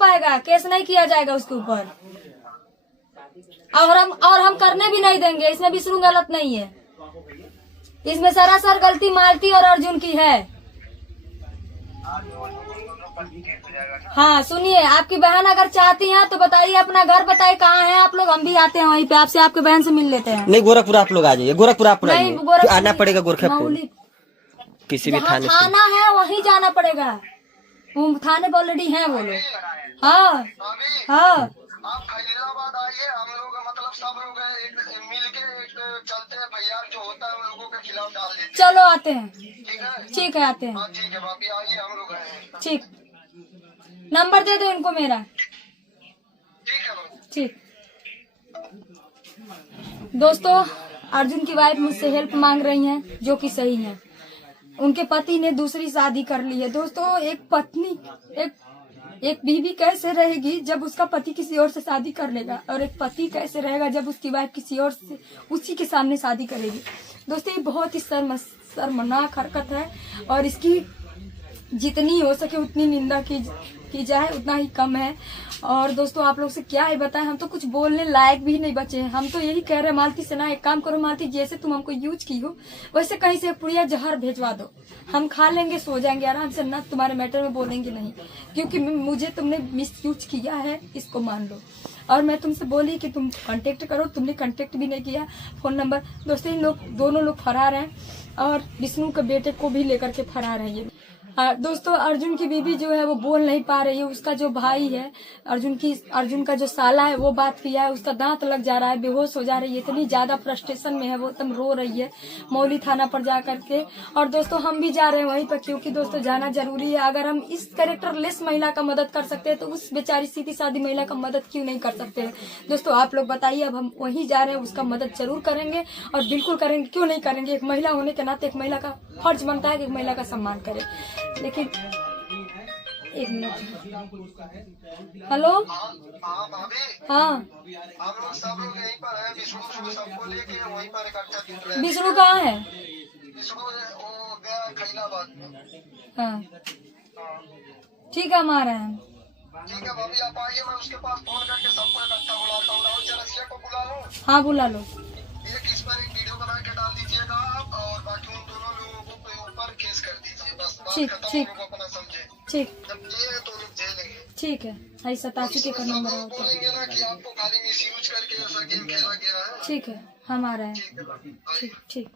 पाएगा, केस नहीं किया जाएगा उसके ऊपर, और हम करने भी नहीं देंगे। इसमें विष्णु गलत नहीं है, इसमें सरासर गलती मालती और अर्जुन की है। हाँ सुनिए, आपकी बहन अगर चाहती हैं तो बताइए, अपना घर बताइए कहाँ है आप लोग, हम भी आते हैं वहीं पे, आपसे आपके बहन से मिल लेते हैं। नहीं गोरखपुर आप लोग आ जाइए, गोरखपुर आप आना पड़ेगा, गोरखपुर किसी भी थाने थाना है वहीं जाना पड़ेगा, वो थाने पे ऑलरेडी है वो लोग। हाँ हाँ आप खलीलाबाद आइए, हम लोग मतलब सब लोग मिल के चलते हैं, भैया जो होता है उन लोगों के खिलाफ डाल देते हैं। चलो आते हैं, ठीक है आते हैं। ठीक है भाभी आइए, हम लोग आए। ठीक, नंबर दे दो इनको मेरा। ठीक है ठीक। दोस्तों अर्जुन की वाइफ मुझसे हेल्प मांग रही हैं, जो कि सही है। उनके पति ने दूसरी शादी कर ली है। दोस्तों एक पत्नी एक बीवी कैसे रहेगी जब उसका पति किसी और से शादी कर लेगा, और एक पति कैसे रहेगा जब उसकी वाइफ किसी और से उसी के सामने शादी करेगी। दोस्तों ये बहुत ही शर्मनाक हरकत है, और इसकी जितनी हो सके उतनी निंदा की जाए उतना ही कम है। और दोस्तों आप लोग से क्या ही बताएं, हम तो कुछ बोलने लायक भी नहीं बचे हैं। हम तो यही कह रहे हैं मालती से ना, एक काम करो मालती, जैसे तुम हमको यूज की हो वैसे कहीं से पुड़िया जहर भेजवा दो, हम खा लेंगे, सो जाएंगे आराम से, ना तुम्हारे मैटर में बोलेंगे नहीं, क्योंकि मुझे तुमने मिस यूज किया है, इसको मान लो। और मैं तुमसे बोली कि तुम कांटेक्ट करो, तुमने कांटेक्ट भी नहीं किया, फोन नंबर। दोस्तों इन लोग दोनों लोग फरार हैं, और विष्णु के बेटे को भी लेकर के फरार है ये। दोस्तों अर्जुन की बीवी जो है वो बोल नहीं पा रही है, उसका जो भाई है अर्जुन का जो साला है वो बात किया है, उसका दांत लग जा रहा है, बेहोश हो जा रही है, इतनी ज्यादा फ्रस्ट्रेशन में है वो, एकदम रो रही है मौली थाना पर जा करके। और दोस्तों हम भी जा रहे हैं वहीं पर, क्योंकि दोस्तों जाना जरूरी है। अगर हम इस कैरेक्टरलेस महिला का मदद कर सकते हैं तो उस बेचारी सीधी सादी महिला का मदद क्यों नहीं कर सकते हैं। दोस्तों आप लोग बताइए, अब हम वहीं जा रहे हैं, उसका मदद जरूर करेंगे, और बिल्कुल करेंगे, क्यों नहीं करेंगे। एक महिला होने के नाते एक महिला का फर्ज बनता है कि एक महिला का सम्मान करे। लेकिन एक मिनट, हेलो हाँ हम लोग सब लोग यहीं पर हैं, विष्णु सबको लेके वहीं पर इकट्ठा दिख रहे हैं। विष्णु कहाँ है? विष्णु वो गया खलीलाबाद में। हाँ ठीक है, हम आ रहे हैं। ठीक है भाभी आप आइए, मैं उसके पास फोन करके सबको इकट्ठा बुलाता हूँ। राहुल चरसिया को बुला लो। हाँ बुला लो। इस पर एक वीडियो बना के डाल दीजिएगा आप, और बाकी उन दोनों लोगों के ऊपर केस कर दीजिए, बस बात खत्म, लोग अपना समझे। ठीक, जब जेल तो लोग झेलेंगे। ठीक है। 87 के नंबर है, बोलेंगे ना कि आपको खाली मिस यूज करके ऐसा गेम खेला गया है। ठीक है, हम आ रहे हैं। ठीक।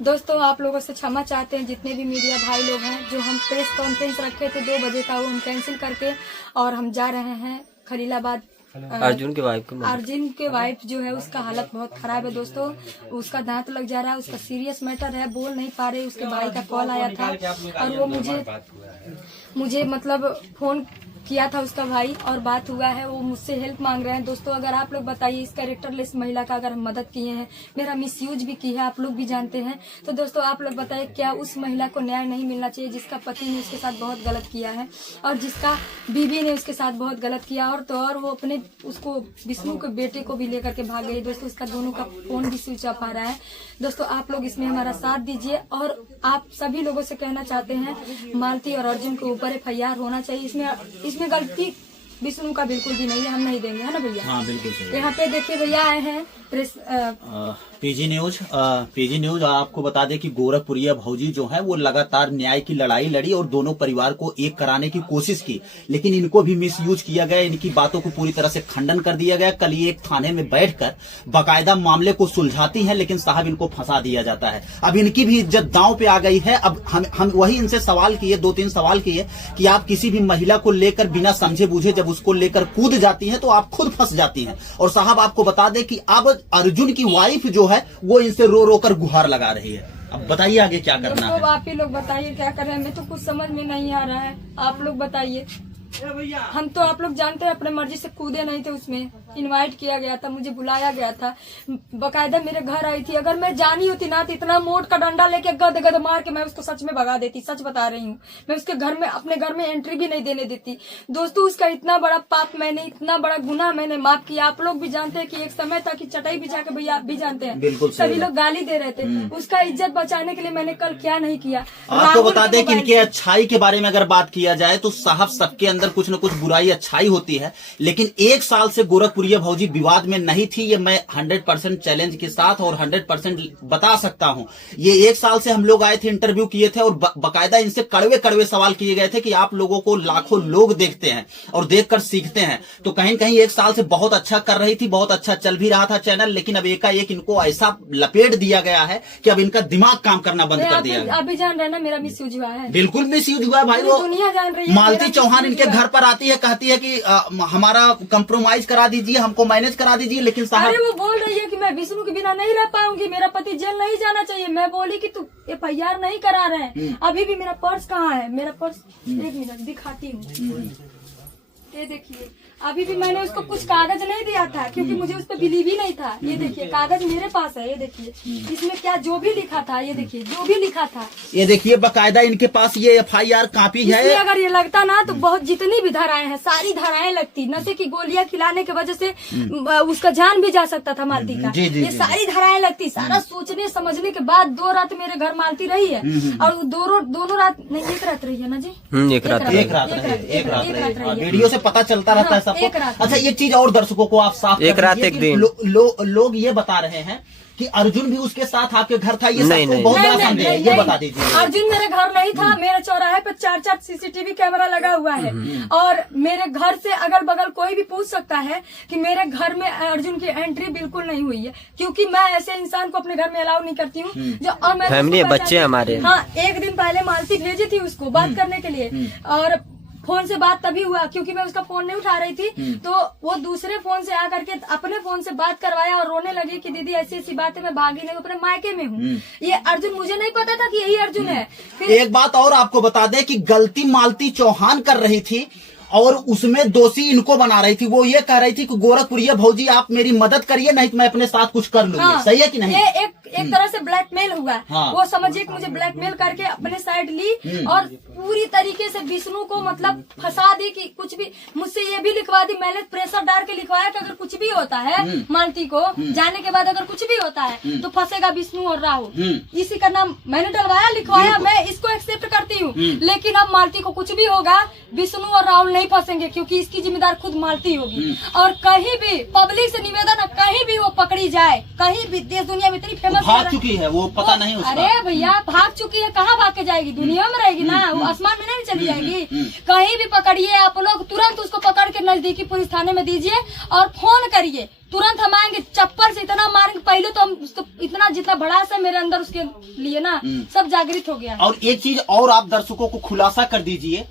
दोस्तों आप लोगों से क्षमा चाहते हैं, जितने भी मीडिया भाई लोग हैं, जो हम प्रेस कॉन्फ्रेंस रखे थे 2 बजे का, वो हम कैंसिल करके और हम जा रहे हैं खलीलाबाद। अर्जुन के वाइफ जो है उसका हालत बहुत खराब है दोस्तों, उसका दांत लग जा रहा है, उसका सीरियस मैटर है, बोल नहीं पा रहे। उसके भाई का कॉल आया था और वो मुझे मतलब फोन किया था उसका भाई, और बात हुआ है, वो मुझसे हेल्प मांग रहे हैं। दोस्तों अगर आप लोग बताइए, इस कैरेक्टरलेस महिला का अगर हम मदद किए हैं, मेरा मिसयूज भी की है, आप लोग भी जानते हैं, तो दोस्तों आप लोग बताइए क्या उस महिला को न्याय नहीं मिलना चाहिए जिसका पति ने उसके साथ बहुत गलत किया है, और जिसका बीवी ने उसके साथ बहुत गलत किया, और तो और वो अपने उसको विष्णु के बेटे को भी लेकर के भाग गई। दोस्तों उसका दोनों का फोन भी स्विच ऑफ आ रहा है। दोस्तों आप लोग इसमें हमारा साथ दीजिए, और आप सभी लोगों से कहना चाहते हैं मालती और अर्जुन के ऊपर FIR होना चाहिए। इसमें गलती विष्णु का बिल्कुल भी नहीं है, हम नहीं देंगे, है ना भैया? हाँ बिल्कुल सही। यहाँ पे देखिए भैया आए हैं प्रेस पीजी न्यूज आपको बता दें कि गोरखपुरिया भौजी जो है वो लगातार न्याय की लड़ाई लड़ी और दोनों परिवार को एक कराने की कोशिश की, लेकिन इनको भी मिस यूज किया गया, इनकी बातों को पूरी तरह से खंडन कर दिया गया। कल ये एक थाने में बैठकर बाकायदा मामले को सुलझाती हैं, लेकिन साहब इनको फंसा दिया जाता है। अब इनकी भी इज्जत दांव पे आ गई है। अब हम वही इनसे सवाल किए, 2-3 सवाल किए कि आप किसी भी महिला को लेकर बिना समझे बूझे जब उसको लेकर कूद जाती हैं तो आप खुद फंस जाती हैं। और साहब आपको बता दें कि अब अर्जुन की वाइफ जो है वो इनसे रो रो कर गुहार लगा रही है। अब बताइए आगे क्या करना है। आप ही लोग बताइए क्या कर रहे हैं, मैं तो कुछ समझ में नहीं आ रहा है, आप लोग बताइए। हम तो आप लोग जानते हैं अपने मर्जी से कूदे नहीं थे उसमें। इनवाइट किया गया था, मुझे बुलाया गया था, बकायदा मेरे घर आई थी। अगर मैं जानी होती ना तो इतना मोट का डंडा लेके गद गद मार के मैं उसको सच में भगा देती। सच बता रही हूँ, मैं उसके घर में, अपने घर में एंट्री भी नहीं देने देती। दोस्तों, उसका इतना बड़ा पाप मैंने, इतना बड़ा गुनाह मैंने माफ किया। आप लोग भी जानते हैं कि एक समय था कि चटाई बिछा के, भैया आप भी जानते हैं, सभी लोग गाली दे रहे थे। उसका इज्जत बचाने के लिए मैंने कल क्या नहीं किया। आपको बता दें कि इनके अच्छाई के बारे में अगर बात किया जाए तो साहब सबके अंदर कुछ न कुछ बुराई अच्छाई होती है, लेकिन 1 साल से गोरखपुरिया भौजी विवाद में नहीं थी। ये मैं 100% चैलेंज के साथ और 100% बता सकता हूं। ये 1 साल से हम लोग आए थे, इंटरव्यू किए थे और बकायदा इनसे कड़वे कड़वे सवाल किए गए थे कि आप लोगों को लाखों लोग देखते हैं और देखकर सीखते हैं। तो कहीं कहीं 1 साल से बहुत अच्छा कर रही थी, बहुत अच्छा चल भी रहा था चैनल, लेकिन अब एकाएक इनको ऐसा लपेट दिया गया है कि अब इनका दिमाग काम करना बंद कर दिया गया। अभी जान रहे ना मेरा मिसयूज हुआ है। बिल्कुल मिसयूज हुआ है भाई। वो दुनिया जान रही है। मालती चौहान इनके घर पर आती है, कहती है कि हमारा कंप्रोमाइज करा दीजिए, हमको मैनेज करा दीजिए, लेकिन साहब अरे वो बोल रही है कि मैं विष्णु के बिना नहीं रह पाऊंगी, मेरा पति जेल नहीं जाना चाहिए। मैं बोली कि तू FIR नहीं करा रहे हैं। अभी भी मेरा पर्स कहाँ है? मेरा पर्स 1 मिनट दिखाती हूँ। ये देखिए, अभी भी मैंने उसको कुछ कागज नहीं दिया था क्योंकि मुझे उस पर बिलीव ही नहीं था। ये देखिए कागज मेरे पास है, ये देखिए इसमें क्या जो भी लिखा था, ये देखिए जो भी लिखा था, ये देखिए बकायदा इनके पास ये FIR कॉपी है। इसमें अगर ये लगता ना तो बहुत जितनी भी धाराएं हैं सारी धाराएं लगती। नशे की गोलियां खिलाने की वजह से उसका जान भी जा सकता था मालती का। ये सारी धाराएं लगती। सारा सोचने समझने के बाद 2 रात मेरे घर मालती रही है और दोनों रात नहीं, 1 रात रही है ना जी, एक रात वीडियो से पता चलता रहता है सबको। अच्छा, एक चीज और दर्शकों को आप साफ एक रात एक दिन लोग ये बता रहे हैं कि अर्जुन भी उसके साथ आपके घर था। ये सबको बहुत बड़ा संदेह है, ये बता दीजिए। अर्जुन मेरे घर नहीं था। मेरे चौराहे पे 4 CCTV कैमरा लगा हुआ है और मेरे घर से अगल बगल कोई भी पूछ सकता है कि मेरे घर में अर्जुन की एंट्री बिल्कुल नहीं हुई है, क्योंकि मैं ऐसे इंसान को अपने घर में अलाउ नहीं करती हूँ जो। और मैं फैमिली बच्चे हमारे। हाँ, 1 दिन पहले मालती भेजी थी उसको बात करने के लिए और फोन से बात तभी हुआ क्योंकि मैं उसका फोन नहीं उठा रही थी। तो वो दूसरे फोन से आकर के अपने फोन से बात करवाया और रोने लगी कि दीदी ऐसी ऐसी बात है, मैं भागी नहीं, अपने मायके में हूँ। ये अर्जुन, मुझे नहीं पता था कि यही अर्जुन है। फिर एक बात और आपको बता दें कि गलती मालती चौहान कर रही थी और उसमें दोषी इनको बना रही थी। वो ये कह रही थी कि गोरखपुरिया भौजी आप मेरी मदद करिए, नहीं तो मैं अपने साथ कुछ कर लूंगी। हाँ, सही है कि नहीं? ये एक तरह से ब्लैकमेल हुआ। हाँ। वो समझिए कि मुझे ब्लैकमेल करके अपने साइड ली और पूरी तरीके से विष्णु को मतलब फंसा दी कि कुछ भी मुझसे ये भी लिखवा दी। मैंने प्रेशर डाल के लिखवाया कि अगर कुछ भी होता है मालती को जाने के बाद अगर कुछ भी होता है तो फंसेगा विष्णु और राहुल। इसी का नाम मैंने डलवाया, लिखवाया। मैं इसको एक्सेप्ट करती हूँ, लेकिन अब मालती को कुछ भी होगा विष्णु और राहुल नहीं फंसेंगे क्योंकि इसकी जिम्मेदार खुद मालती होगी। और कहीं भी पब्लिक से निवेदन है, कहीं भी वो पकड़ी जाए, कहीं भी देश दुनिया में इतनी फेमस भाग चुकी है वो, पता नहीं उसका। अरे भैया भाग चुकी है, कहाँ भाग के जाएगी? दुनिया में रहेगी ना, वो आसमान में नहीं चली जाएगी। कहीं भी पकड़िए आप लोग, तुरंत उसको पकड़ के नजदीकी पुलिस थाने में दीजिए और फोन करिए, तुरंत हम आएंगे। चप्पल से इतना मारेंगे, पहले तो हम उसको इतना जितना भड़ास है मेरे अंदर उसके लिए ना सब जागृत हो गया। और एक चीज और आप दर्शकों को खुलासा कर दीजिए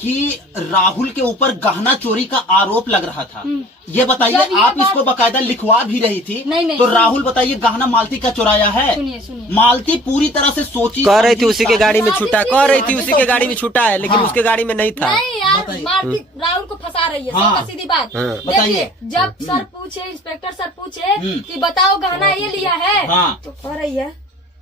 कि राहुल के ऊपर गहना चोरी का आरोप लग रहा था। ये बताइए, आप इसको बकायदा लिखवा भी रही थी। नहीं, तो राहुल बताइए गहना मालती का चोराया है? सुनिए, मालती पूरी तरह से सोची कह रही थी उसी के गाड़ी में छूटा, कह रही थी उसी के गाड़ी में छूटा है, लेकिन उसके गाड़ी में नहीं था। नहीं यार, मालती राहुल को फंसा रही है। हाँ। सीधी बात। बताइए। देखिए, जब सर पूछे, इंस्पेक्टर सर पूछे कि बताओ गहना ये लिया है, तो कह रही है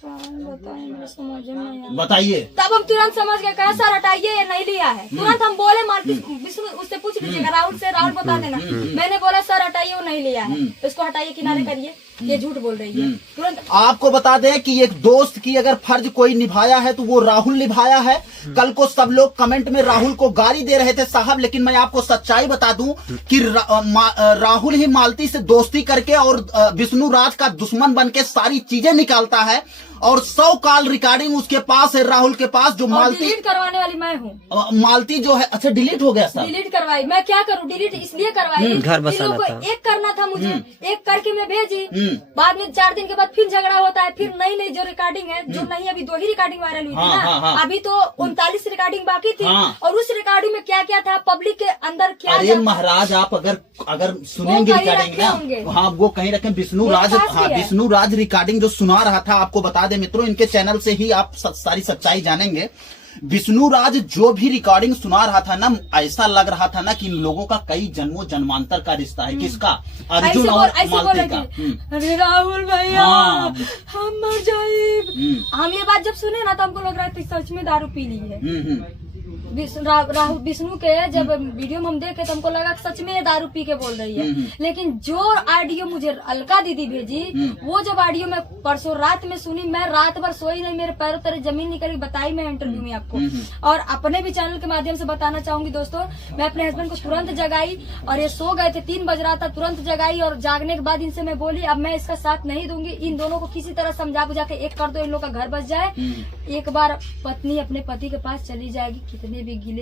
मेरे समझ में नहीं आया। बताइए। तब हम तुरंत समझ गए, कहा सर हटाइए, ये नहीं लिया है। तुरंत हम बोले मालती विष्णु उससे पूछ लीजिएगा, राहुल से, राहुल बता देना। मैंने बोला सर हटाइए, वो नहीं लिया है, इसको हटाइए, किनारे करिए, ये झूठ बोल रही है। तुरंत आपको बता दें कि एक दोस्त की अगर फर्ज कोई निभाया है तो वो राहुल निभाया है। कल को सब लोग कमेंट में राहुल को गाली दे रहे थे साहब, लेकिन मैं आपको सच्चाई बता दूं कि राहुल ही मालती से दोस्ती करके और विष्णु राज का दुश्मन बन के सारी चीजें निकालता है और 100 कॉल रिकॉर्डिंग उसके पास है, राहुल के पास, जो मालती डिलीट करवाने वाली मैं हूँ। मालती जो है, अच्छा डिलीट हो गया सर? डिलीट करवाई, मैं क्या करूँ? डिलीट इसलिए करवाई, घर बसाना इन लोगों था। को एक करना था मुझे, एक करके मैं भेजी। बाद में 4 दिन के बाद फिर झगड़ा होता है, फिर नई जो रिकॉर्डिंग है, जो नहीं अभी 2 ही रिकॉर्डिंग वायरल हुई थी ना, अभी तो 39 रिकॉर्डिंग बाकी थी। और उस रिकॉर्डिंग में क्या क्या था, पब्लिक के अंदर क्या? अरे महाराज, आप अगर सुनेंगे रिकॉर्डिंग ना, हाँ वो कहीं रखें, विष्णु राज, हाँ विष्णु राज रिकॉर्डिंग जो सुना रहा था, आपको बता दें मित्रों, इनके चैनल से ही आप सारी सच्चाई जानेंगे। विष्णु राज जो भी रिकॉर्डिंग सुना रहा था ना, ऐसा लग रहा था ना कि इन लोगों का कई जन्मों जन्मांतर का रिश्ता है। किसका? अर्जुन और मालती का। अरे राहुल भैया हाँ। हम मर जाए। हम ये बात जब सुने ना तो हमको लग रहा था सच में दारू पी ली है। विष्णु के जब वीडियो में हम देखे तो हमको लगा कि सच में दारू पी के बोल रही है। लेकिन जो ऑडियो मुझे अलका दीदी भेजी, वो जब ऑडियो में परसों रात में सुनी, मैं रात भर सोई नहीं, मेरे पैरों तरह जमीन निकली। बताई मैं इंटरव्यू में आपको, और अपने भी चैनल के माध्यम से बताना चाहूंगी दोस्तों, मैं अपने हस्बैंड को तुरंत जगाई और ये सो गए थे, 3 बज रहा था, तुरंत जगाई और जागने के बाद इनसे मैं बोली अब मैं इसका साथ नहीं दूंगी, इन दोनों को किसी तरह समझा बुझा के एक कर दो, इन लोग का घर बस जाए। एक बार पत्नी अपने पति के पास चली जाएगी, कितने भी गिले